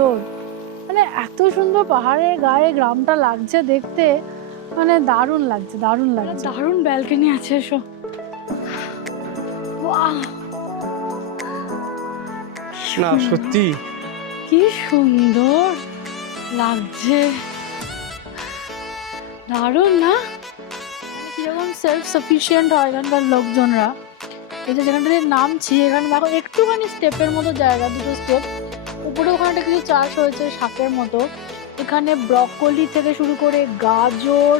সুন্দর, মানে এত সুন্দর পাহাড়ের গায়ে গ্রামটা লাগছে দেখতে, মানে দারুণ লাগছে, দারুণ লাগছে। দারুণ ব্যালকনি আছে এসো। বাহ, না সত্যি কি সুন্দর লাগছে, দারুণ না? মানে কিরকম সেলফ সাফিসিয়েন্ট হয় এখানকার লোকজনরা। এই যে যেখানটা দিয়ে নামছি, এখানে দেখো একটুখানি স্টেপের মতো জায়গা, দুটো স্টেপ উপরে, ওখানটা কিছু চাষ হয়েছে শাকের মতো। এখানে ব্রকলি থেকে শুরু করে গাজর,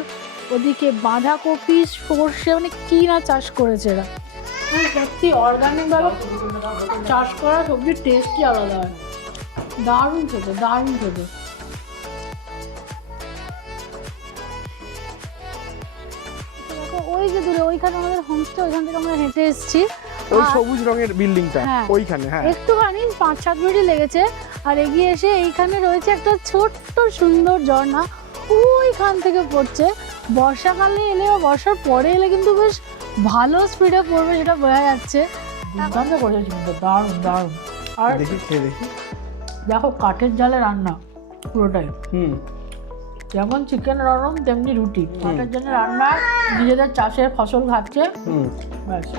ওদিকে বাঁধাকপি, সর্ষে, মানে কি না চাষ করেছে এরা। মানে সত্যি অর্গানিক ভাবে চাষ করা সবজির টেস্টই আলাদা হয়। দারুণ খেতে, দারুণ খেতে। ওই যে দূরে ওইখানে আমাদের হোমস্টে, ওইখান থেকে আমরা হেঁটে এসেছি। ওই সবুজ রঙের বিল্ডিংটা ওইখানে, হ্যাঁ একটুখানি 5-7 মিনিট লেগেছে। আর এগিয়ে এসে এইখানে রয়েছে একটা ছোট্ট সুন্দর ঝর্ণা, ওইখান থেকে পড়ছে। বর্ষাকালে এলে বা বর্ষার পরে এলে কিন্তু বেশ ভালো স্পিডে পড়বে, সেটা বোঝা যাচ্ছে। দুর্দান্ত করেছে কিন্তু, দারুণ দারুণ। আর দেখি খেয়ে দেখি। দেখো কাঠের জালে রান্না পুরোটাই, যেমন চিকেন নরম তেমনি রুটি, কাঠের জালে রান্না, নিজেদের চাষের ফসল খাচ্ছে, ব্যাস।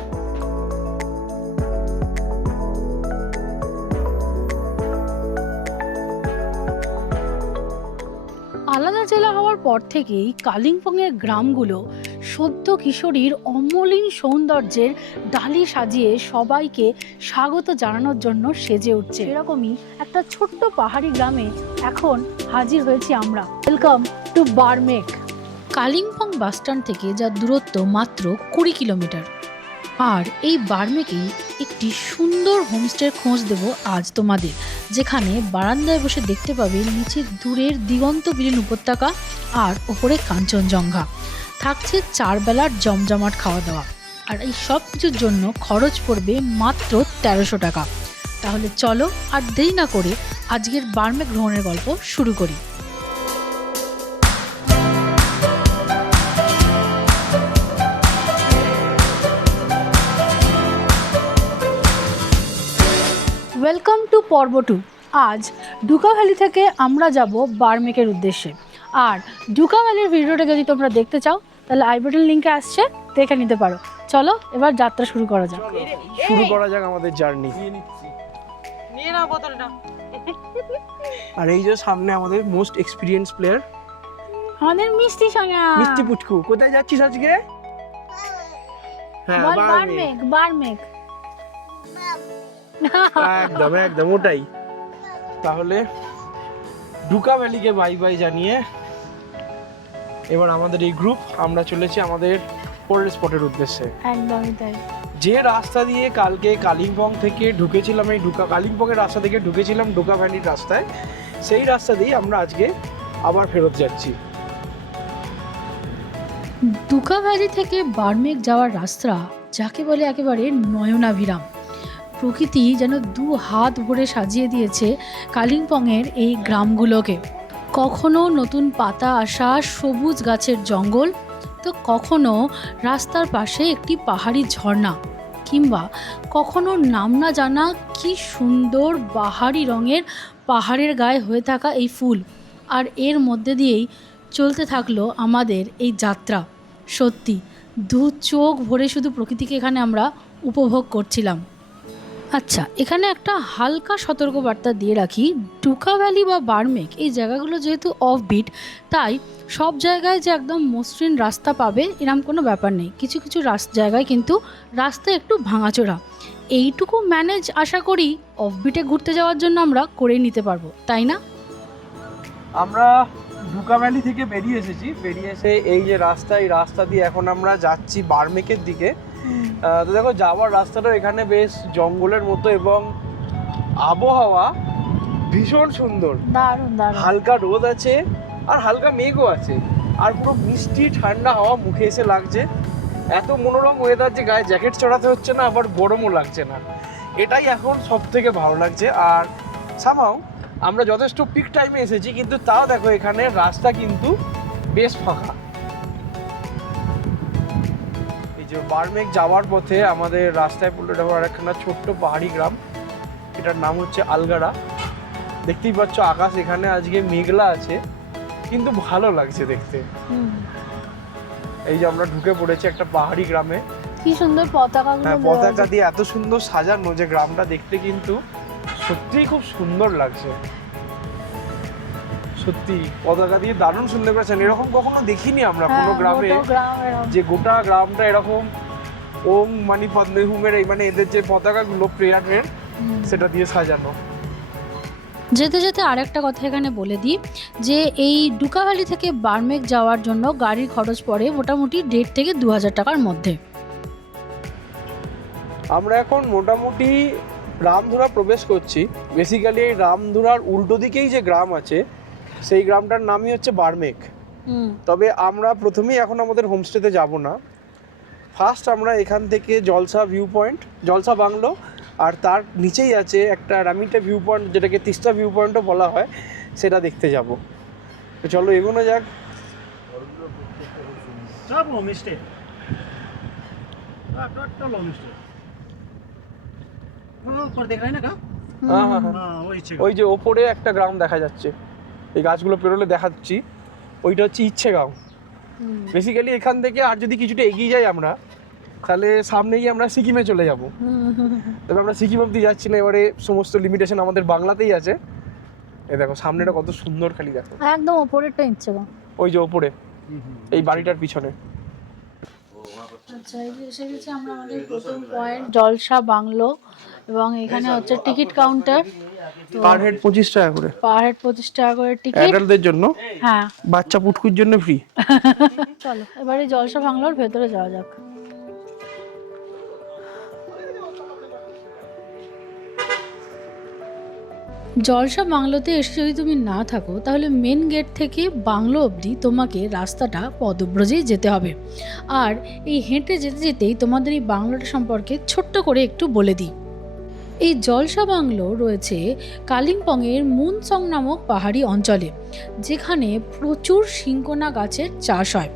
আলাদা জেলা হওয়ার পর থেকেই কালিম্পংয়ের গ্রামগুলো সদ্য কিশোরীর অমলিন সৌন্দর্যের ডালি সাজিয়ে সবাইকে স্বাগত জানানোর জন্য সেজে উঠছে। এরকমই একটা ছোট্ট পাহাড়ি গ্রামে এখন হাজির হয়েছি আমরা। Welcome to Barmek. Kalimpong bus stand থেকে যার দূরত্ব মাত্র 20 কিলোমিটার। আর এই বারমেকেই একটি সুন্দর হোমস্টের খোঁজ দেব আজ তোমাদের, যেখানে বারান্দায় বসে দেখতে পাবে নিচে দূরের দিগন্ত বিলীন উপত্যকা আর ওপরে কাঞ্চনজঙ্ঘা। থাকছে 4 বেলার জমজমাট খাওয়া দাওয়া, আর এই সব কিছুর জন্য খরচ পড়বে মাত্র 1300 টাকা। তাহলে চলো আর দেরি না করে আজকের বারমেক ভ্রমণের গল্প শুরু করি। ওয়েলকাম টু পর্ব 2। আজ ডুকা ভ্যালি থেকে আমরা যাব বারমেকের উদ্দেশ্যে। আর ডুকা ভ্যালির ভিডিওটা যদি তোমরা দেখতে চাও তাহলে আই বাটন লিঙ্কে আসছে, দেখে নিতে পারো। চলো এবার যাত্রা শুরু করা যাক। শুরু করা যাক আমাদের জার্নি। নিয়ে নাও বোতলটা। আর এই যে সামনে আমাদের মোস্ট এক্সপিরিয়েন্স প্লেয়ার আমাদের মিষ্টি সোনা। মিষ্টি পুচকু। কোথায় যাচ্ছিস আজকে? হ্যাঁ, বারমেক, বারমেক। একদম একদম ওটাই। তাহলে ডুকা ভ্যালিকে বাই বাই জানিয়ে এবার আমাদের এই গ্রুপ আমরা চলেছি আমাদের পরের স্পটের উদ্দেশ্যে। একদমই তাই। যে রাস্তা দিয়ে কালকে কালিম্পং থেকে ঢুকেছিলাম, এই কালিম্পংয়ের রাস্তা থেকে ঢুকেছিলাম ডুকা ভ্যালির রাস্তায়, সেই রাস্তা দিয়ে আমরা আজকে আবার ফেরত যাচ্ছি। ডুকা ভ্যালি থেকে বারমেক যাওয়ার রাস্তা যাকে বলে একেবারে নয়নাভিরাম। প্রকৃতি যেন 2 হাত ভরে সাজিয়ে দিয়েছে কালিম্পংয়ের এই গ্রামগুলোকে। কখনো নতুন পাতা আসা সবুজ গাছের জঙ্গল, তো কখনো রাস্তার পাশে একটি পাহাড়ি ঝর্ণা, কিংবা কখনো নাম না জানা কি সুন্দর বাহারি রঙের পাহাড়ের গায়ে হয়ে থাকা এই ফুল। আর এর মধ্যে দিয়েই চলতে থাকলো আমাদের এই যাত্রা। সত্যি 2 চোখ ভরে শুধু প্রকৃতিকে এখানে আমরা উপভোগ করছিলাম। আচ্ছা, এখানে একটা হালকা সতর্কবার্তা দিয়ে রাখি, ডুকা ভ্যালি বা বারমেক এই জায়গাগুলো যেহেতু অফবিট, তাই সব জায়গায় যে একদম মসৃণ রাস্তা পাবে এরকম কোনো ব্যাপার নেই। কিছু কিছু জায়গায় কিন্তু রাস্তা একটু ভাঙাচোরা। এইটুকু ম্যানেজ আশা করি অফবিটে ঘুরতে যাওয়ার জন্য আমরা করে নিতে পারবো, তাই না? আমরা ডুকা ভ্যালি থেকে বেরিয়ে এসেছি, বেরিয়ে এসে এই যে রাস্তা, এই রাস্তা দিয়ে এখন আমরা যাচ্ছি বারমেকের দিকে। তো দেখো যাওয়ার রাস্তাটা এখানে বেশ জঙ্গলের মতো এবং আবহাওয়া ভীষণ সুন্দর। দারুণ দারুণ। হালকা রোদ আছে আর হালকা মেঘও আছে, আর পুরো মিষ্টি ঠান্ডা হাওয়া মুখে এসে লাগছে। এত মনোরম ওয়েদার যে গায়ে জ্যাকেট চড়াতে হচ্ছে না, আবার গরমও লাগছে না। এটাই এখন সব থেকে ভালো লাগছে। আর সামহাও আমরা যথেষ্ট পিক টাইমে এসেছি, কিন্তু তাও দেখো এখানে রাস্তা কিন্তু বেশ ফাঁকা। এই যে বারমেক যাওয়ার পথে আমাদের রাস্তায় পড়লো দেখো আর একখানা ছোট্ট পাহাড়ি গ্রাম, এটার নাম হচ্ছে আলগাড়া। দেখতেই পাচ্ছ আকাশ এখানে আজকে মেঘলা আছে, কিন্তু ভালো লাগছে দেখতে। এই যে আমরা ঢুকে পড়েছি একটা পাহাড়ি গ্রামে। কি সুন্দর পতাকা। হ্যাঁ, পতাকা দিয়ে এত সুন্দর সাজানো যে গ্রামটা দেখতে কিন্তু সত্যিই খুব সুন্দর লাগছে। সত্যি পতাকা দিয়ে দারুণ সুন্দর করেছেন। এরকম কখনো দেখিনি আমরা কোনো গ্রামে, যে গোটা গ্রামটা এরকম ওম মানি পদ্মে হুমের এই মানে এদের যে পতাকাগুলো প্রেয়ারের সেটা দিয়ে সাজানো। যেতে যেতে আরেকটা কথা এখানে বলে দিই যে এই ডুকা ভ্যালি থেকে বার্মেক যাওয়ার জন্য গাড়ির খরচ পড়ে মোটামুটি 1,500 থেকে 2,000 টাকার মধ্যে। আমরা এখন মোটামুটি রামধুরা প্রবেশ করছি। বেসিক্যালি এই রামধুরার উল্টো দিকেই যে গ্রাম আছে সেই গ্রামটার নামই হচ্ছে বার্মেক। তবে আমরা প্রথমেই এখন আমাদের হোমস্টেতে যাব না, ফার্স্ট আমরা এখান থেকে জলসা ভিউ পয়েন্ট, জলসা বাংলো, আর তার নিচেই আছে একটা রামিটা ভিউ পয়েন্ট যেটাকে তিস্তা ভিউ পয়েন্টও বলা হয়, সেটা দেখতে যাব। তো চলো এগোনো যাক। হ্যাঁ হ্যাঁ হ্যাঁ, ওই যে ওপরে একটা গ্রাম দেখা যাচ্ছে, এই গাছগুলো পেরোলে দেখাচ্ছি, ওইটা হচ্ছে ইচ্ছেগাঁও। বেসিক্যালি এখান থেকে আর যদি কিছুটা এগিয়ে যাই আমরা, তাহলে সামনেই আমরা সিকিমে চলে যাব। তবে আমরা সিকিম অব্দি যাচ্ছি না, এবারে সমস্ত লিমিটেশন আমাদের বাংলাতেই আছে। এই দেখো সামনেটা কত সুন্দর, খালি দেখো একদম ওপরেরটা ইচ্ছেগাঁও, ওই যে ওপরে এই বাড়িটার পিছনে। আচ্ছা, এই যে এসে গেছি আমরা আমাদের প্রথম পয়েন্ট জলসা বাংলো, এবং এখানে হচ্ছে টিকিট কাউন্টার। পার হেড 25 টাকা করে, পার হেড 25 টাকা করে টিকিট অ্যাডাল্টদের জন্য। হ্যাঁ, বাচ্চা পুটকুর জন্য ফ্রি। চলো এবারে জলসা বাংলোর ভেতরে যাওয়া যাক। জলসা বাংলোতে এসে যদি তুমি না থাকো তাহলে মেন গেট থেকে বাংলো অবধি তোমাকে রাস্তাটা পদব্রজেই যেতে হবে। আর এই হেঁটে যেতে যেতেই তোমাদের এই বাংলোটা সম্পর্কে ছোট্ট করে একটু বলে দিই। এই জলসা বাংলো রয়েছে কালিম্পংয়ের মুনসং নামক পাহাড়ি অঞ্চলে, যেখানে প্রচুর সিংকোনা গাছের চাষ হয়।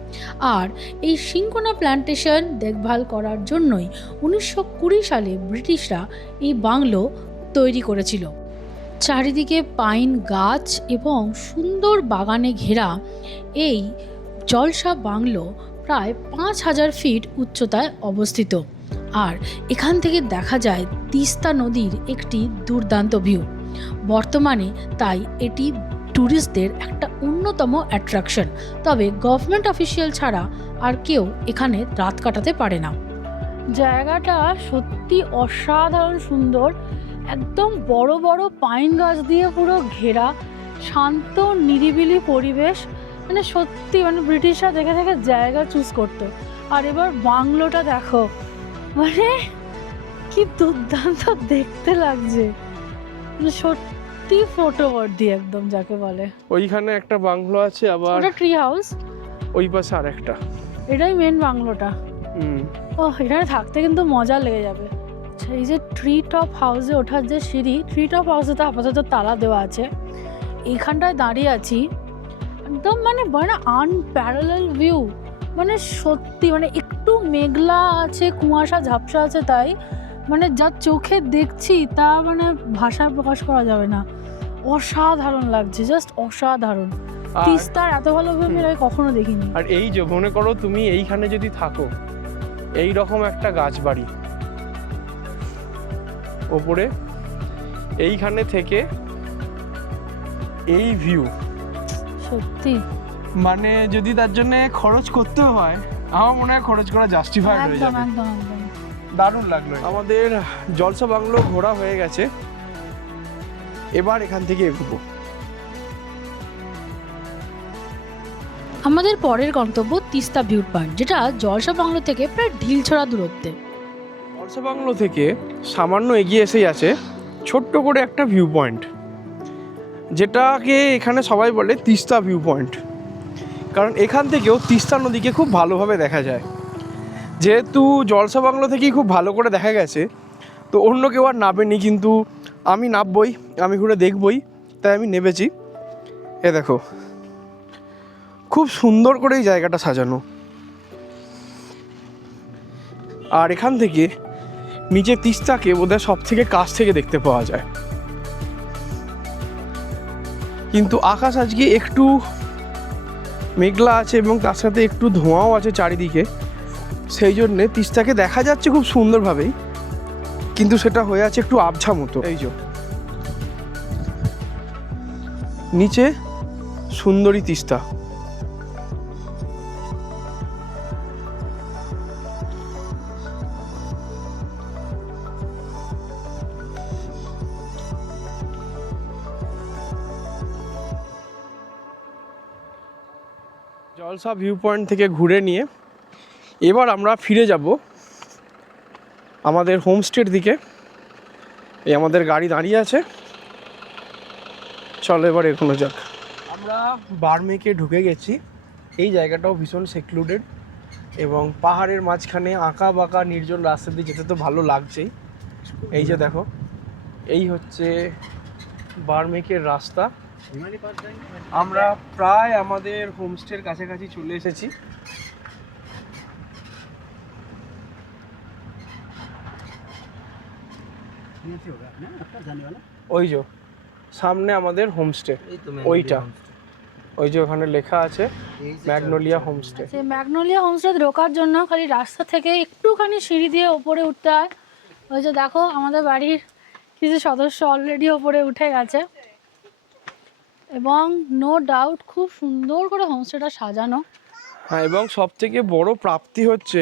আর এই সিংকোনা প্ল্যান্টেশন দেখভাল করার জন্যই 1920 সালে ব্রিটিশরা এই বাংলো তৈরি করেছিল। চারিদিকে পাইন গাছ এবং সুন্দর বাগানে ঘেরা এই জলসা বাংলো প্রায় 5,000 ফিট উচ্চতায় অবস্থিত। আর এখান থেকে দেখা যায় তিস্তা নদীর একটি দুর্দান্ত ভিউ। বর্তমানে তাই এটি ট্যুরিস্টদের একটা অন্যতম অ্যাট্রাকশন। তবে গভর্নমেন্ট অফিসিয়াল ছাড়া আর কেউ এখানে রাত কাটাতে পারে না। জায়গাটা সত্যি অসাধারণ সুন্দর, একদম বড় বড় পাইন গাছ দিয়ে পুরো ঘেরা, শান্ত নিরিবিলি পরিবেশ। মানে সত্যি মানে ব্রিটিশরা দেখে দেখে জায়গা চুজ করতো। আর এবার বাংলোটা দেখো, মানে কি দুর্দান্ত দেখতে লাগছে, মানে সত্যি ফটোবর্দি একদম যাকে বলে। ওইখানে একটা বাংলো আছে, আবার ওটা ট্রি হাউস, ওই পাশে আরেকটা। এটাই মেন বাংলোটা। ও এখানে থাকতে কিন্তু মজা লেগে যাবে। এই যে ট্রি টপ হাউসে ওঠার যে সিঁড়ি, ট্রি টপ হাউসে তো আপাতত তালা দেওয়া আছে। এইখানটায় দাঁড়িয়ে আছি, একদম মানে আনপ্যারালাল ভিউ। মানে সত্যি মানে একটু মেঘলা আছে, কুয়াশা ঝাপসা আছে, তাই মানে যা চোখে দেখছি তা মানে ভাষায় প্রকাশ করা যাবে না। অসাধারণ লাগছে, জাস্ট অসাধারণ। তিস্তার এত ভালো ভিউ আমি কখনো দেখিনি। আর এই যে মনে করো তুমি এইখানে যদি থাকো, এই রকম একটা গাছ বাড়ি ওপরে, এইখানে থেকে এই ভিউ, সত্যি মানে যদি তার জন্য খরচ করতে হয়, আমার মনে হয় খরচ করা জাস্টিফাইড হয়ে যাবে। একদম একদম দারুণ লাগলো। আমাদের জলসা বাংলো ঘোরা হয়ে গেছে, এবার এখান থেকে এগোবো। আমাদের পরের গন্তব্য তিস্তা ভিউ পয়েন্ট, যেটা জলসা বাংলো থেকে প্রায় ঢিলছড়া দূরত্বে। জলসা বাংলো থেকে সামান্য এগিয়ে এসেই আছে ছোট্ট করে একটা ভিউ পয়েন্ট, যেটাকে এখানে সবাই বলে তিস্তা ভিউ পয়েন্ট। কারণ এখান থেকেও তিস্তা নদীকে খুব ভালোভাবে দেখা যায়। যেহেতু জলসা বাংলো থেকেই খুব ভালো করে দেখা গেছে, তো অন্য কেউ আর নামেনি, কিন্তু আমি নামবই, আমি ঘুরে দেখবই, তাই আমি নেমেছি। এ দেখো খুব সুন্দর করে এই জায়গাটা সাজানো। আর এখান থেকে নিচে তিস্তাকে বোধহয় সব থেকে কাছ থেকে দেখতে পাওয়া যায়। কিন্তু আকাশ আজকে একটু মেঘলা আছে এবং তার সাথে একটু ধোঁয়াও আছে চারিদিকে, সেই জন্যে তিস্তাকে দেখা যাচ্ছে খুব সুন্দরভাবেই, কিন্তু সেটা হয়ে আছে একটু আবছা মতো। এই যে নিচে সুন্দরী তিস্তা। জলসা ভিউ পয়েন্ট থেকে ঘুরে নিয়ে এবার আমরা ফিরে যাব আমাদের হোমস্টের দিকে। এই আমাদের গাড়ি দাঁড়িয়ে আছে, চলো এবার এখনো যাক। আমরা বার্মেকে ঢুকে গেছি। এই জায়গাটাও ভীষণ সেক্লুডেড এবং পাহাড়ের মাঝখানে আঁকা বাঁকা নির্জন রাস্তা দিয়ে যেতে তো ভালো লাগছেই। এই যে দেখো, এই হচ্ছে বার্মেকের রাস্তা। আমরা প্রায় আমাদের হোমস্টের কাছাকাছি চলে এসেছি। ওই যে সামনে আমাদের হোমস্টে, ওইটা ওই যে ওখানে লেখা আছে ম্যাগনোলিয়া হোমস্টে। সেই ম্যাগনোলিয়া হোমস্টে ঢোকার জন্য খালি রাস্তা থেকে একটুখানি সিঁড়ি দিয়ে ওপরে উঠতে হয়। ওই যে দেখো আমাদের বাড়ির কিছু সদস্য অলরেডি ওপরে উঠে গেছে এবং নো ডাউট খুব সুন্দর করে হোমস্টেটা সাজানো। হ্যাঁ, এবং সব থেকে বড় প্রাপ্তি হচ্ছে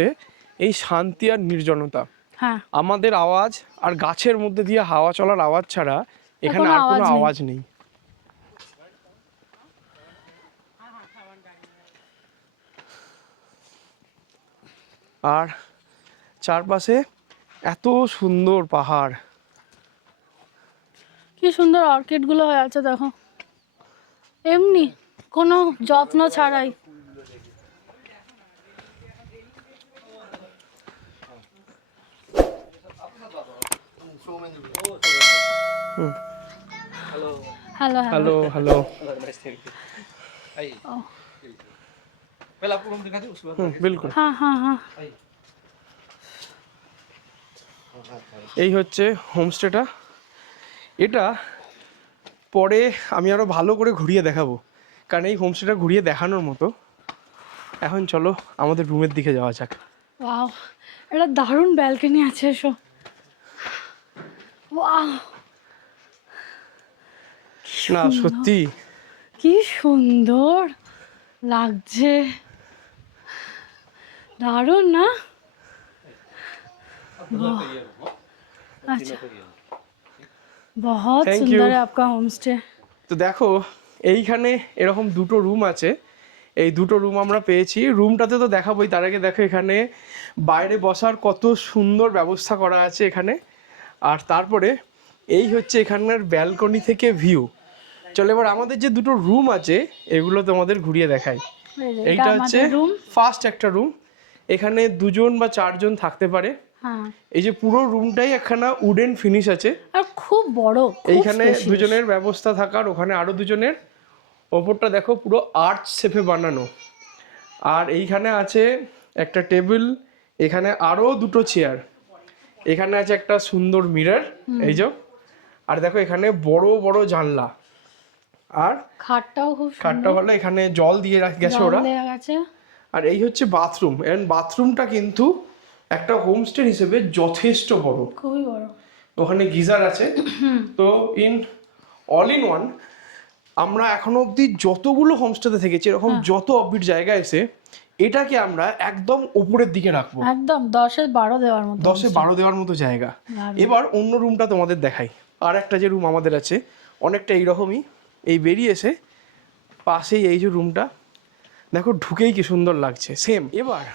এই শান্তি আর নির্জনতা। হ্যাঁ, আমাদের আওয়াজ আর গাছের মধ্যে দিয়ে হাওয়া চলার আওয়াজ ছাড়া এখানে আর কোনো আওয়াজ নেই। আর চারপাশে এত সুন্দর পাহাড়, কি সুন্দর অর্কিডগুলো হয়ে আছে দেখো, এমনি কোনো যত্ন ছাড়াই। Hello hello hello. বিলকুল। হ্যাঁ হ্যাঁ হ্যাঁ, এই হচ্ছে হোমস্টেটা। এটা পরে আমি আরও ভালো করে ঘুরিয়ে দেখাবো, কারণ এই হোমস্টেটা ঘুরিয়ে দেখানোর মতো। এখন চলো আমাদের রুমের দিকে যাওয়া যাক। ওয়াও, একটা দারুণ ব্যালকনি আছে এসো। ওয়াও, না সত্যি কি সুন্দর লাগছে, দারুণ না? अच्छा बहुत Thank सुंदर you. है आपका होम स्टे। তো দেখো, এইখানে এরকম দুটো রুম আছে। এই দুটো রুম আমরা পেয়েছি। রুমটাতে তো দেখাবোই, তার আগে দেখো এখানে বাইরে বসার কত সুন্দর ব্যবস্থা করা আছে এখানে। আর তারপরে এই হচ্ছে এখানের ব্যালকনি থেকে ভিউ। চলো এবার আমাদের যে দুটো রুম আছে এগুলো তোমাদের ঘুরিয়ে দেখাই। এইটা হচ্ছে রুম, ফার্স্ট একটা রুম, এখানে 2জন বা 4জন থাকতে পারে। হ্যাঁ, এই যে পুরো রুমটাই একখানা উডেন ফিনিশ আছে, আর খুব বড়, এইখানে 2জনের ব্যবস্থা থাকার, ওখানে আরো 2জনের। ওপরটা দেখো পুরো আর্চ শেপে বানানো। আর এইখানে আছে একটা টেবিল, এখানে আরো 2টো চেয়ার, এখানে আছে একটা সুন্দর মিরর, এই যে। আর দেখো এখানে বড় বড় জানলা, আর খাটটাও খুব খাটটা হলো এখানে জল দিয়ে গেছে ওরা। গেছে। আর এই হচ্ছে বাথরুম, এন্ড বাথরুমটা কিন্তু একটা হোমস্টে হিসেবে যথেষ্ট বড়, খুবই বড়। ওখানে গিজার আছে। তো অল ইন ওয়ান আমরা এখনো অবধি যতগুলো হোমস্টেতে থেকেছি এরকম যত অফবিট জায়গা এসে এটাকে আমরা একদম উপরের দিকে রাখবো, একদম 10-12 দেওয়ার মতো, 10-12 দেওয়ার মতো জায়গা। এবার অন্য রুমটা তোমাদের দেখাই। আর একটা যে রুম আমাদের আছে অনেকটা এইরকমই, এই বেরিয়ে এসে পাশেই এই যে রুমটা দেখো, ঢুকেই কি সুন্দর লাগছে সেম। এবার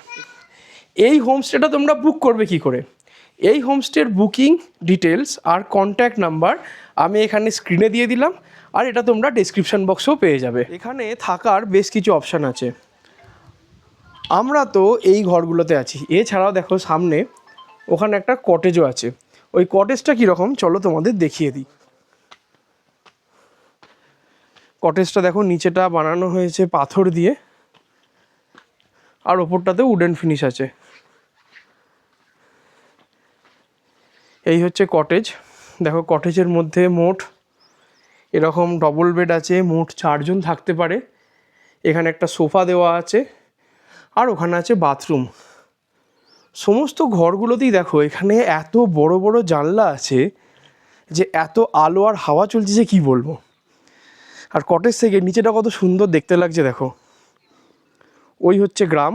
এই হোমস্টেটা তোমরা বুক করবে কি করে? এই হোমস্টের বুকিং ডিটেলস আর কন্ট্যাক্ট নাম্বার আমি এখানে স্ক্রিনে দিয়ে দিলাম, আর এটা তোমরা ডেসক্রিপশন বক্সেও পেয়ে যাবে। এখানে থাকার বেশ কিছু অপশান আছে। আমরা তো এই ঘরগুলোতে আছি, এছাড়াও দেখো সামনে ওখানে একটা কটেজও আছে। ওই কটেজটা কীরকম চলো তোমাদের দেখিয়ে দিই। কটেজটা দেখো, নিচেটা বানানো হয়েছে পাথর দিয়ে, আর ওপরটাতে উডেন ফিনিশ আছে। এই হচ্ছে কটেজ। দেখো কটেজের মধ্যে মোট এরকম ডবল বেড আছে, মোট 4 জন থাকতে পারে। এখানে একটা সোফা দেওয়া আছে, আর ওখানে আছে বাথরুম। সমস্ত ঘরগুলোতেই দেখো এখানে এত বড় বড় জানলা আছে যে এত আলো আর হাওয়া চলছে যে কী বলবো। আর কটেজ থেকে নিচেটা কত সুন্দর দেখতে লাগছে দেখো। ওই হচ্ছে গ্রাম,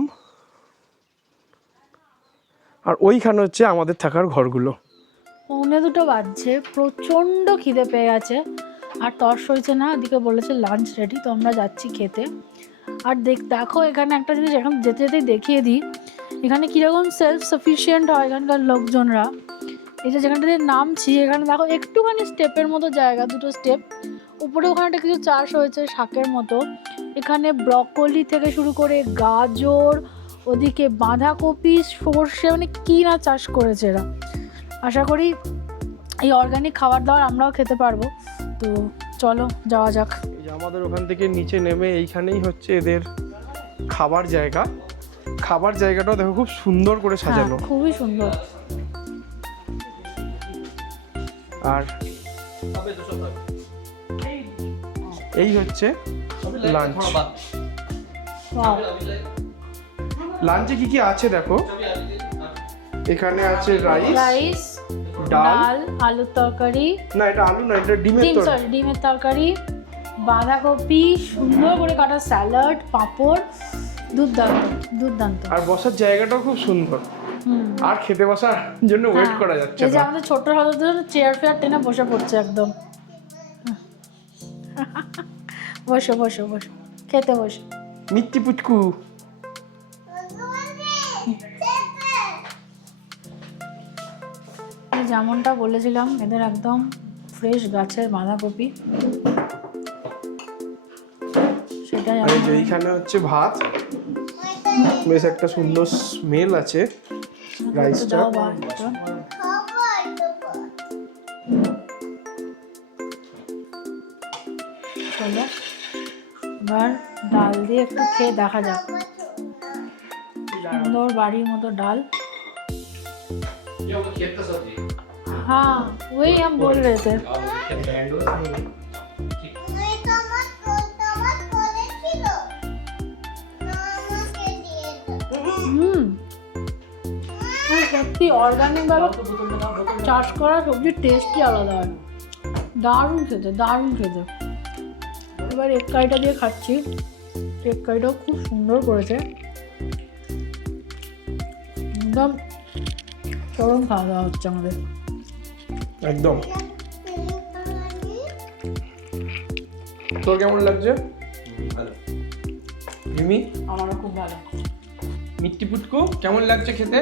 আর ওইখানে হচ্ছে আমাদের থাকার ঘরগুলো। 1:45 বাজছে, প্রচণ্ড খিদে পেয়ে গেছে আর তর্স হয়েছে না, ওদিকে বলেছে লাঞ্চ রেডি, তো আমরা যাচ্ছি খেতে। আর দেখো এখানে একটা জিনিস এখন যেতে যেতেই দেখিয়ে দিই, এখানে কীরকম সেলফ সাফিসিয়েন্ট হয় এখানকার লোকজনরা। এই যে যেখানটা দিয়ে নামছি, এখানে দেখো একটুখানি স্টেপের মতো জায়গা, 2টো স্টেপ, উপরে ওখানে একটা কিছু চাষ হয়েছে শাকের মতো। এখানে ব্রকলি থেকে শুরু করে গাজর, ওদিকে বাঁধাকপি, সর্ষে, মানে কী না চাষ করেছে এরা। আশা করি এই অর্গানিক খাবার দাবার আমরাও খেতে পারবো। তো চলো যাওয়া যাক। এই যে আমাদের ওখান থেকে নিচে নেমে এইখানেই হচ্ছে এদের খাবার জায়গা। খাবার জায়গাটাও দেখো খুব সুন্দর করে সাজানো। হ্যাঁ, খুবই সুন্দর। আর এই হচ্ছে লাঞ্চ। ওয়াও, লাঞ্চে কি কি আছে দেখো, এখানে আছে রাইস, ডাল, ডাল, আলুর তরকারি, না এটা আলু না, এটা ডিমের তরকারি, বাঁধাকপি, সুন্দর করে কাটা স্যালাড, পাঁপড়, দুর্দান্ত। আর বসার জায়গাটাও খুব সুন্দর। আর খেতে বসার জন্য ওয়েট করা যাচ্ছে এই যে না। আমাদের ছোট্ট সদস্য চেয়ার ফেয়ার টেনে বসে পড়ছে একদম। বসো বসো বসো, খেতে বসো। মিষ্টি পুচকু। যেমনটা বলেছিলাম, এদের একদম ফ্রেশ গাছের বাঁধাকপি, সেটাই। আর এইখানে হচ্ছে ভাত, বেশ একটা সুন্দর স্মেল আছে রাইসটা। চলো এবার ডাল দিয়ে একটু খেয়ে দেখা যাক। সুন্দর বাড়ির মতো ডাল। हाँ वही हम बोल रहे थे। সত্যি অর্গানিক ভাবে চাষ করা সবজির টেস্টই আলাদা হয়। দারুণ খেতে, দারুণ খেতে। এবার এগ কারিটা দিয়ে খাচ্ছি। এগ কারিটাও খুব সুন্দর করেছে, একদম চরম খাওয়া দাওয়া হচ্ছে আমাদের একদম। তোর কেমন লাগছে? ভালো। মিমি? আমারও খুব ভালো। মিষ্টি পুটকু কেমন লাগছে খেতে?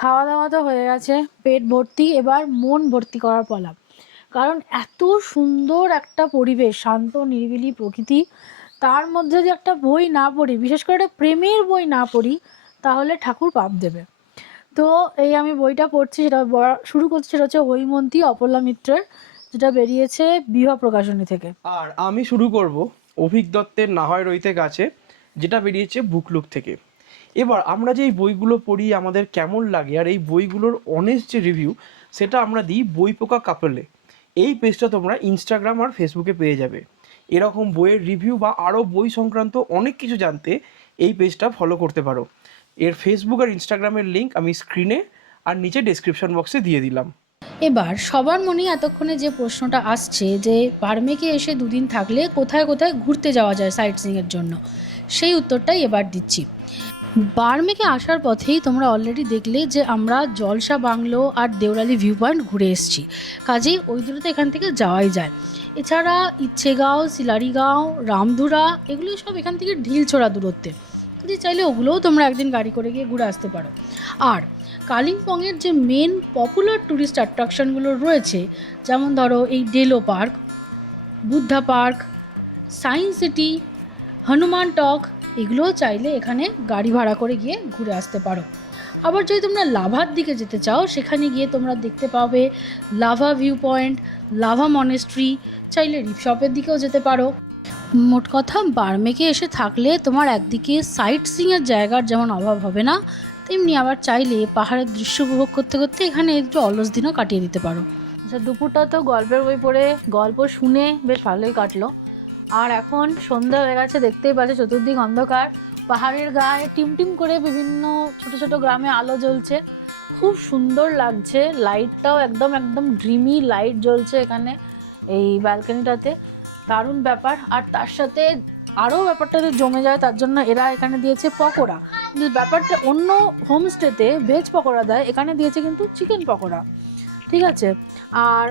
খাওয়া দাওয়া তো হয়ে গেছে, পেট ভর্তি, এবার মন ভর্তি করার পালা। কারণ এত সুন্দর একটা পরিবেশ, শান্ত নিরিবিলি প্রকৃতি, তার মধ্যে যদি একটা বই না পড়ি, বিশেষ করে একটা প্রেমের বই না পড়ি, তাহলে ঠাকুর পাপ দেবে। তো এই আমি বইটা পড়ছি, সেটা শুরু করছি, সেটা হচ্ছে হৈমন্তী অপলা মিত্রের, যেটা বেরিয়েছে বিভা প্রকাশনী থেকে। আর আমি শুরু করব অভিক দত্তের না হয় রইতে গাছে, যেটা বেরিয়েছে বুকলুক থেকে। এবার আমরা যে এই বইগুলো পড়ি আমাদের কেমন লাগে, আর এই বইগুলোর অনেস্ট যে রিভিউ সেটা আমরা দিই বই পোকা কাপলে। এই পেজটা তোমরা ইনস্টাগ্রাম আর ফেসবুকে পেয়ে যাবে। এরকম বইয়ের রিভিউ বা আরও বই সংক্রান্ত অনেক কিছু জানতে এই পেজটা ফলো করতে পারো। এর ফেসবুক আর ইনস্টাগ্রামের লিঙ্ক আমি স্ক্রিনে আর নিচে ডেসক্রিপশন বক্সে দিয়ে দিলাম। এবার সবার মনে এতক্ষণে যে প্রশ্নটা আসছে যে বার্মেকে এসে 2 দিন থাকলে কোথায় কোথায় ঘুরতে যাওয়া যায় সাইট সিইংয়ের জন্য, সেই উত্তরটাই এবার দিচ্ছি। বার্মেকে আসার পথেই তোমরা অলরেডি দেখলে যে আমরা জলসা বাংলো আর দেওরালি ভিউ পয়েন্ট ঘুরে এসেছি, কাজেই ওই দূরতে এখান থেকে যাওয়াই যায়। এছাড়া ইচ্ছেগাঁও, সিলারিগাঁও, রামধুরা, এগুলো সব এখান থেকে ঢিলছোড়া দূরত্বে, যদি চাইলে ওগুলোও তোমরা একদিন গাড়ি করে গিয়ে ঘুরে আসতে পারো। আর কালিম্পংয়ের যে মেন পপুলার ট্যুরিস্ট অ্যাট্রাকশনগুলো রয়েছে, যেমন ধরো এই Deolo park, Buddha park, science city, Hanuman Tok, এগুলোও চাইলে এখানে গাড়ি ভাড়া করে গিয়ে ঘুরে আসতে পারো। আবার যদি তোমরা লাভার দিকে যেতে চাও, সেখানে গিয়ে তোমরা দেখতে পাবে lava view point, lava monastery, চাইলে রিপশপের দিকেও যেতে পারো। মোট কথা বার্মেকে এসে থাকলে তোমার একদিকে সাইট সিইংয়ের জায়গার যেমন অভাব হবে না, তেমনি আবার চাইলে পাহাড়ের দৃশ্য উপভোগ করতে করতে এখানে একটু অলস দিনও কাটিয়ে দিতে পারো। আচ্ছা, দুপুরটা তো গল্পের বই পড়ে গল্প শুনে বেশ ভালোই কাটলো। আর এখন সন্ধ্যা হয়ে গেছে, দেখতেই পাচ্ছে চতুর্দিক অন্ধকার। পাহাড়ের গায়ে টিমটিম করে বিভিন্ন ছোট ছোট গ্রামে আলো জ্বলছে, খুব সুন্দর লাগছে। লাইটটাও একদম একদম ড্রিমি লাইট জ্বলছে এখানে এই ব্যালকনিটাতে, দারুণ ব্যাপার। আর তার সাথে আরও ব্যাপারটাতে জমে যায়, তার জন্য এরা এখানে দিয়েছে পকোড়া। কিন্তু ব্যাপারটা অন্য হোমস্টেতে ভেজ পকোড়া দেয়, এখানে দিয়েছে কিন্তু চিকেন পকোড়া। ঠিক আছে, আর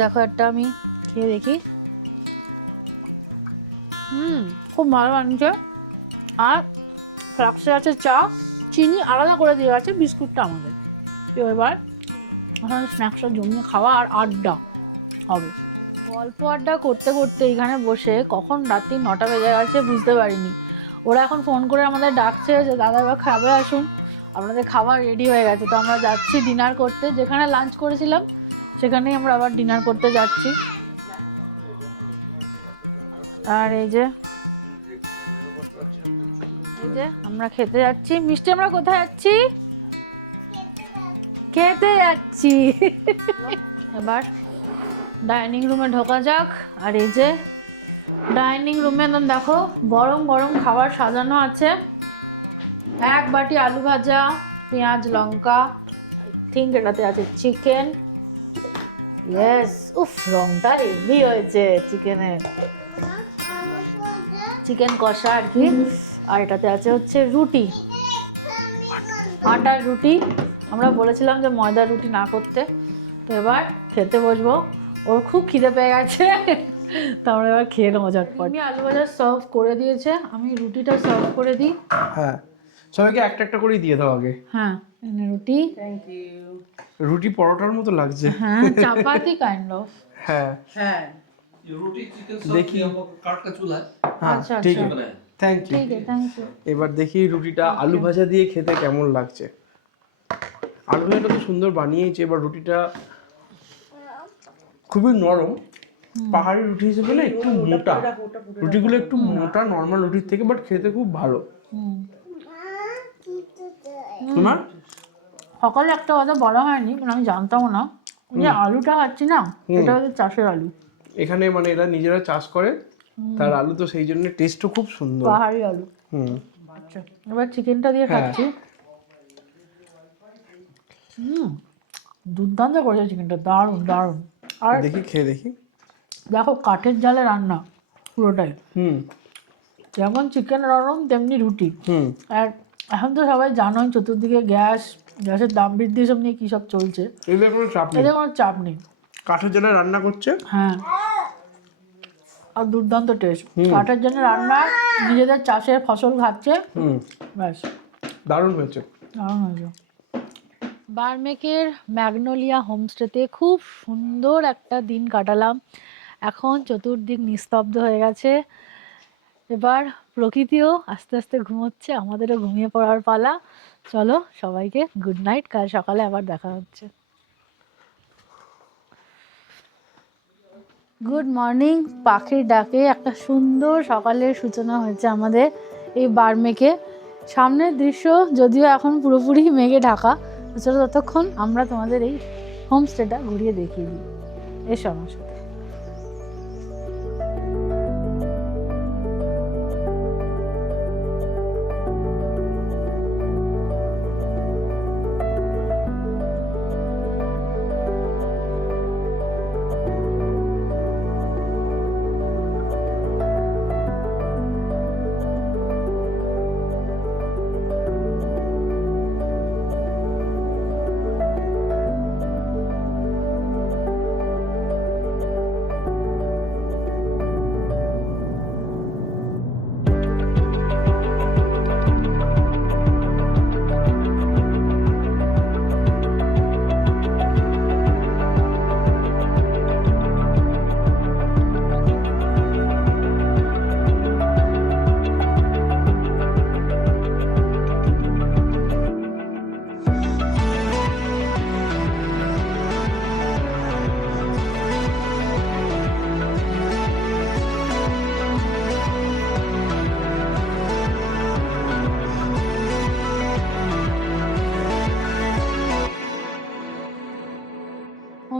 দেখো একটা আমি খেয়ে দেখি। খুব ভালো বানিয়েছে। আর ফ্লাক্সে আছে চা, চিনি আলাদা করে দিয়ে গেছে, বিস্কুটটা আমাদের। তো এবার ওখানে স্ন্যাক্সটা জমিয়ে খাওয়া আর আড্ডা হবে। গল্প আড্ডা করতে করতে এখানে বসে কখন রাত্রি 9টা বেজে গেছে বুঝতে পারিনি। ওরা এখন ফোন করে আমাদের ডাকছে যে দাদা এবার খাবে আসুন, আপনাদের খাবার রেডি হয়ে গেছে। তো আমরা যাচ্ছি ডিনার করতে, যেখানে লাঞ্চ করেছিলাম সেখানেই আমরা আবার ডিনার করতে যাচ্ছি। আর এই যে আমরা খেতে যাচ্ছি। মিষ্টি, আমরা কোথায় যাচ্ছি? খেতে যাচ্ছি। এবার ডাইনিং রুমে ঢোকা যাক। আর এই যে ডাইনিং রুমে দেখো গরম গরম খাবার সাজানো আছে। এক বাটি আলু ভাজা, পেঁয়াজ লঙ্কা, থিঙ্ক এটাতে আছে চিকেন। ইয়েস, উফ রংটা হেভি হয়েছে চিকেনের, চিকেন কষা আর কি। আর এটাতে আছে হচ্ছে রুটি, আটার রুটি। আমরা বলেছিলাম যে ময়দার রুটি না করতে। তো এবার খেতে বসবো, ওর খুব খিদে পেয়ে গেছে, তো আমরা এবার খেয়ে নেবো ঝটপট। আমি আলু ভাজা সার্ভ করে দিয়েছে, আমি রুটিটা সার্ভ করে দিই। হ্যাঁ, সবাইকে একটা একটা করেই দিয়ে দাও আগে। হ্যাঁ, রুটি। Thank you. রুটি পরোটার মতো লাগছে। হ্যাঁ, চাপাতি কাইন্ড অফ। হ্যাঁ হ্যাঁ, रोटी चिकन देखी। काट का चूल्हा है হ্যাঁ আচ্ছা ঠিক আচ্ছা, আছে, থ্যাংক ইউ। ঠিক আছে, থ্যাংক ইউ। এবার দেখি রুটিটা আলু ভাজা দিয়ে খেতে কেমন লাগছে। আলু ভাজাটা তো সুন্দর বানিয়েছে। এবার রুটিটা খুবই নরম, পাহাড়ি রুটি হিসেবে না একটু মোটা, রুটিগুলো একটু মোটা নর্মাল রুটির থেকে, বাট খেতে খুব ভালো। তোমার সকালে একটা কথা বলা হয়নি, মানে আমি জানতামও না যে আলুটা খাচ্ছি না, এটা হচ্ছে চাষের আলু, এখানে মানে এরা নিজেরা চাষ করে তার আলু, তো সেই জন্য টেস্টও খুব সুন্দর। পাহাড়ি আলু। আচ্ছা, এবার চিকেনটা দিয়ে খাচ্ছি। দুর্দান্ত করেছে চিকেনটা, দারুণ দারুণ। আর দেখি খেয়ে দেখি। দেখো কাঠের জালে রান্না পুরোটাই, যেমন চিকেন নরম তেমনি রুটি। আর এখন তো সবাই জানোই চতুর্দিকে গ্যাসের দাম বৃদ্ধি সব নিয়ে কী সব চলছে, এদের কোনো চাপ নেই, এদের কোনো চাপ নেই। কাঠের জালে রান্না করছে। হ্যাঁ, আর দুর্দান্ত টেস্ট। কাঠের জন্য রান্না, নিজেদের চাষের ফসল খাচ্ছে, ব্যাস দারুণ হয়েছে। দারুণ হয়েছে। বার্মেকের ম্যাগনোলিয়া হোমস্টেতে খুব সুন্দর একটা দিন কাটালাম। এখন চতুর্দিক নিস্তব্ধ হয়ে গেছে, এবার প্রকৃতিও আস্তে আস্তে ঘুমোচ্ছে, আমাদেরও ঘুমিয়ে পড়ার পালা। চলো সবাইকে গুড নাইট, কাল সকালে আবার দেখা হচ্ছে। গুড মর্নিং, পাখির ডাকে একটা সুন্দর সকালের সূচনা হয়েছে আমাদের এই বার্মেকে। সামনের দৃশ্য যদিও এখন পুরোপুরি মেঘে ঢাকা, চলো ততক্ষণ আমরা তোমাদের এই হোমস্টেটা ঘুরিয়ে দেখিয়ে দিই। এসো আমার সাথে।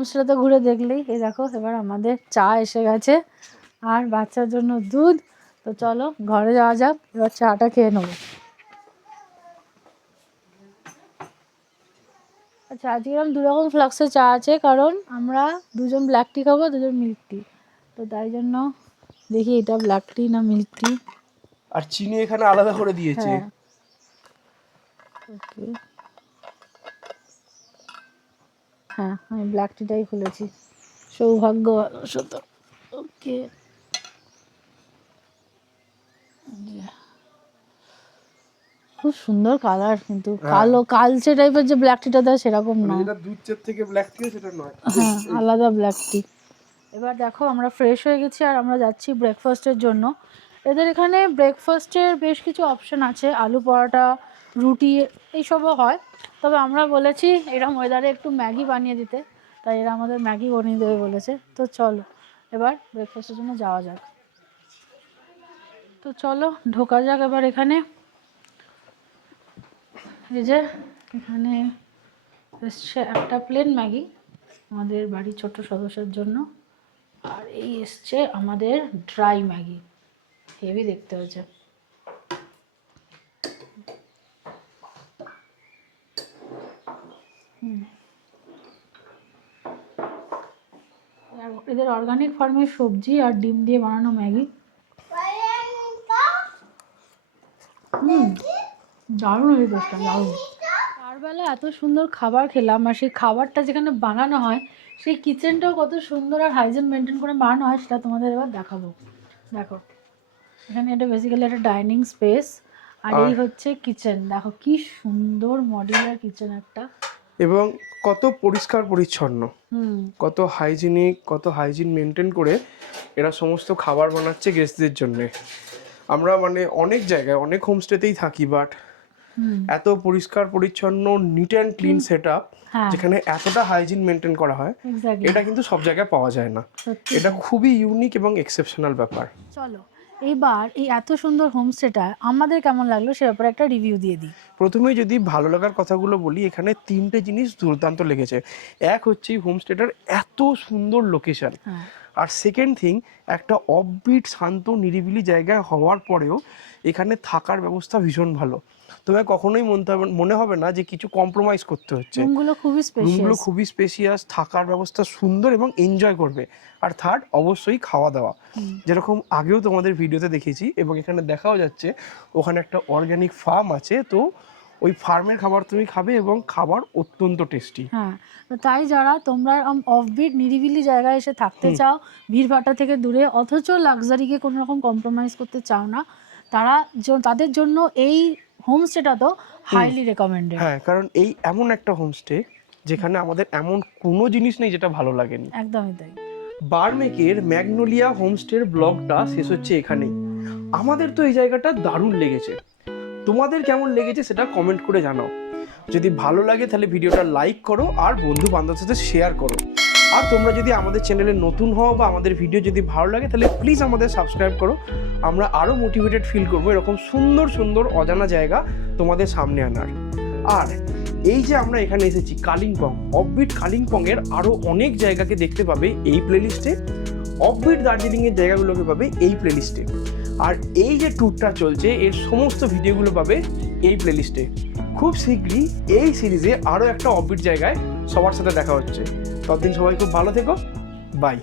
হোমস্টেটা তো ঘুরে দেখলেই। এই দেখো এবার আমাদের চা এসে গেছে আর বাচ্চার জন্য দুধ। তো চলো ঘরে যাওয়া যাক, এবার চাটা খেয়ে নেবো। আচ্ছা, আজকে এরকম 2 রকম ফ্লাক্সে চা আছে, কারণ আমরা 2জন ব্ল্যাক টি খাবো, 2জন মিল্ক টি। তো তাই জন্য দেখি এটা ব্ল্যাক টি না মিল্ক টি। আর চিনি এখানে আলাদা করে দিয়েছে। হ্যাঁ, ওকে, হ্যাঁ আমি ব্ল্যাক টিটাই খুলেছি, সৌভাগ্যবশত। ওকে, খুব সুন্দর কালার, কিন্তু কালো কালচে টাইপের যে ব্ল্যাক টিটা দেয় সেরকম মানে নয়। যেটা দুধ চার থেকে ব্ল্যাক টি সেটা নয়। হ্যাঁ, আলাদা ব্ল্যাক টি। এবার দেখো আমরা ফ্রেশ হয়ে গেছি আর আমরা যাচ্ছি ব্রেকফাস্টের জন্য। এদের এখানে ব্রেকফাস্টের বেশ কিছু অপশন আছে, আলু পরোটা, রুটি এইসবও হয়। তবে আমরা বলেছি এরম ওয়েদারে একটু ম্যাগি বানিয়ে দিতে, তাই এরা আমাদের ম্যাগি বানিয়ে দেবে বলেছে। তো চলো এবার ব্রেকফাস্টের জন্য যাওয়া যাক। তো চলো ঢোকা যাক এবার এখানে। এই যে এখানে এসছে একটা প্লেন ম্যাগি আমাদের বাড়ির ছোট সদস্যের জন্য, আর এই এসছে আমাদের ড্রাই ম্যাগি। হেভি দেখতে হয়েছে। আর এদের অর্গানিক ফার্মের সবজি আর ডিম দিয়ে বানানো ম্যাগি। দারুণ হয়েছে টেস্টটা, দারুণ। চারবেলা এত সুন্দর খাবার খেলাম, আর সেই খাবারটা যেখানে বানানো হয় সেই কিচেনটাও কত সুন্দর আর হাইজিন মেনটেন করে বানানো হয় সেটা তোমাদের এবার দেখাবো। দেখো এখানে এটা বেসিক্যালি একটা ডাইনিং স্পেস, আর এই হচ্ছে কিচেন। দেখো কি সুন্দর মডিউলার কিচেন একটা, এবং কত পরিষ্কার পরিচ্ছন্ন, কত হাইজিন মেনটেন করে এরা সমস্ত খাবার বানাচ্ছে গেস্টদের জন্য। আমরা মানে অনেক জায়গায় অনেক হোমস্টেতেই থাকি, বাট এত পরিষ্কার পরিচ্ছন্ন neat and clean set up, যেখানে এতটা হাইজিন মেনটেন করা হয়, এটা কিন্তু সব জায়গায় পাওয়া যায় না। এটা খুবই ইউনিক এবং এক্সেপশনাল ব্যাপার। চলো এইবার এই এত সুন্দর হোমস্টেটা আমাদের কেমন লাগলো সে ব্যাপারে একটা রিভিউ দিয়ে দিই। প্রথমে যদি ভালো লাগার কথাগুলো বলি, এখানে 3টে জিনিস দুর্দান্ত লেগেছে। এক হচ্ছে এই হোমস্টেটার এত সুন্দর লোকেশন, আর সেকেন্ড থিং একটা অফবিট শান্ত নিরিবিলি জায়গায় হওয়ার পরেও এখানে থাকার ব্যবস্থা ভীষণ ভালো। তোমায় কখনোই মনে হবে না যে কিছু কম্প্রোমাইজ করতে হচ্ছে। রুমগুলো খুবই স্পেশিয়াস, থাকার ব্যবস্থা সুন্দর এবং এনজয় করবে। আর থার্ড অবশ্যই খাওয়া দাওয়া, যেরকম আগেও তোমাদের ভিডিওতে দেখেছি এবং এখানে দেখাও যাচ্ছে, ওখানে একটা অর্গানিক ফার্ম আছে। তো ওই ফার্মের খাবার তুমি খাবে এবং খাবার অত্যন্ত টেস্টি। হ্যাঁ, তো তাই যারা তোমরা অফবিট নিরিবিলি জায়গায় এসে থাকতে চাও, ভিড়ভাট্টা থেকে দূরে, অথচ লাক্সারিকে কোনো রকম কম্প্রোমাইজ করতে চাও না, তাদের জন্য এই হোমস্টেটা তো হাইলি রেকমেন্ডেড। হ্যাঁ, কারণ এই এমন একটা হোমস্টে যেখানে আমাদের এমন কোনো জিনিস নেই যেটা ভালো লাগেনি। একদমই তাই। বার্মেকের ম্যাগনোলিয়া হোমস্টের ব্লগটা শেষ হচ্ছে এখানেই। আমাদের তো এই জায়গাটা দারুণ লেগেছে, তোমাদের কেমন লেগেছে সেটা কমেন্ট করে জানাও। যদি ভালো লাগে তাহলে ভিডিওটা লাইক করো আর বন্ধু বান্ধবের সাথে শেয়ার করো। আর তোমরা যদি আমাদের চ্যানেলে নতুন হও বা আমাদের ভিডিও যদি ভালো লাগে তাহলে প্লিজ আমাদের সাবস্ক্রাইব করো। আমরা আরও মোটিভেটেড ফিল করবো এরকম সুন্দর সুন্দর অজানা জায়গা তোমাদের সামনে আনার। আর এই যে আমরা এখানে এসেছি কালিম্পং, অফবিট কালিম্পংয়ের আরও অনেক জায়গাকে দেখতে পাবে এই প্লেলিস্টে, অফবিট দার্জিলিংয়ের জায়গাগুলোকে পাবে এই প্লেলিস্টে। আর এই যে ট্যুরটা চলছে এর সমস্ত ভিডিওগুলো পাবে এই প্লেলিস্টে। খুব শীঘ্রই এই সিরিজে আরও একটা অফবিট জায়গায় সবার সাথে দেখা হচ্ছে। ততদিন সবাই খুব ভালো থেকো, বাই।